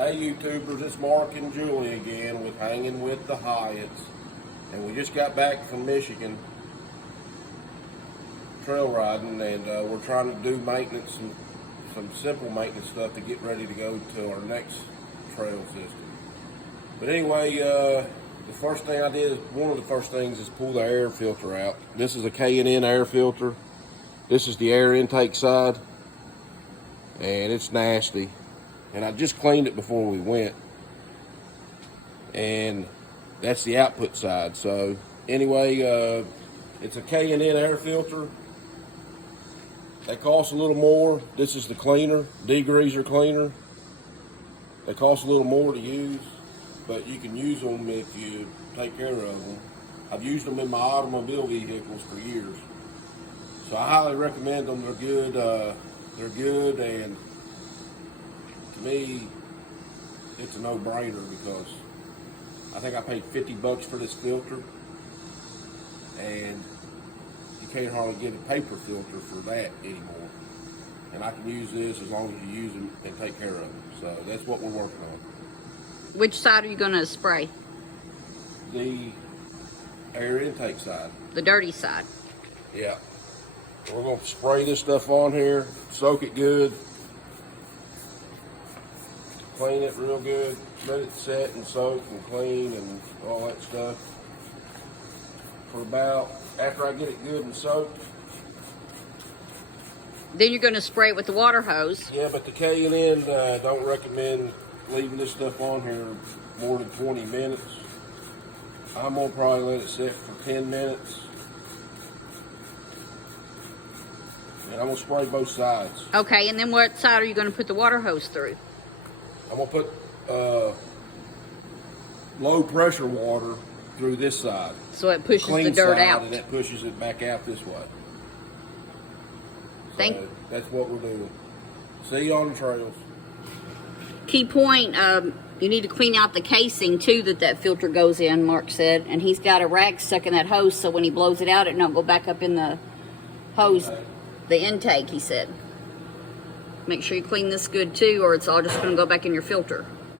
Hey YouTubers, it's Mark and Julie again with Hanging with the Hyatts. And we just got back from Michigan trail riding, and we're trying to do maintenance, some simple maintenance stuff to get ready to go to our next trail system. But anyway, the first thing I did, one of the first things is pull the air filter out. This is a K&N air filter. This is the air intake side, and it's nasty. And I just cleaned it before we went. And that's the output side. So anyway, it's a K&N air filter. That costs a little more. This is the cleaner, degreaser cleaner. They cost a little more to use, but you can use them if you take care of them. I've used them in my automobile vehicles for years. So I highly recommend them. They're good. They're good, and to me, it's a no-brainer because I think I paid $50 for this filter, and you can't hardly get a paper filter for that anymore. And I can use this as long as you use them and take care of them. So that's what we're working on. Which side are you going to spray? The air intake side. The dirty side. Yeah. We're going to spray this stuff on here, soak it good, clean it real good, let it set and soak and clean and all that stuff for about, after I get it good and soaked. Then you're going to spray it with the water hose. Yeah, but the K&N don't recommend leaving this stuff on here more than 20 minutes. I'm going to probably let it sit for 10 minutes. And I'm going to spray both sides. Okay, and then what side are you going to put the water hose through? I'm going to put low pressure water through this side. So it pushes Clean the dirt side, out. and it pushes it back out this way. So that's what we're doing. See you on the trails. Key point, you need to clean out the casing too that filter goes in, Mark said. And he's got a rag stuck in that hose, so when he blows it out, it don't go back up in the hose, Okay. the intake, he said. Make sure you clean this good too, or it's all just going to go back in your filter.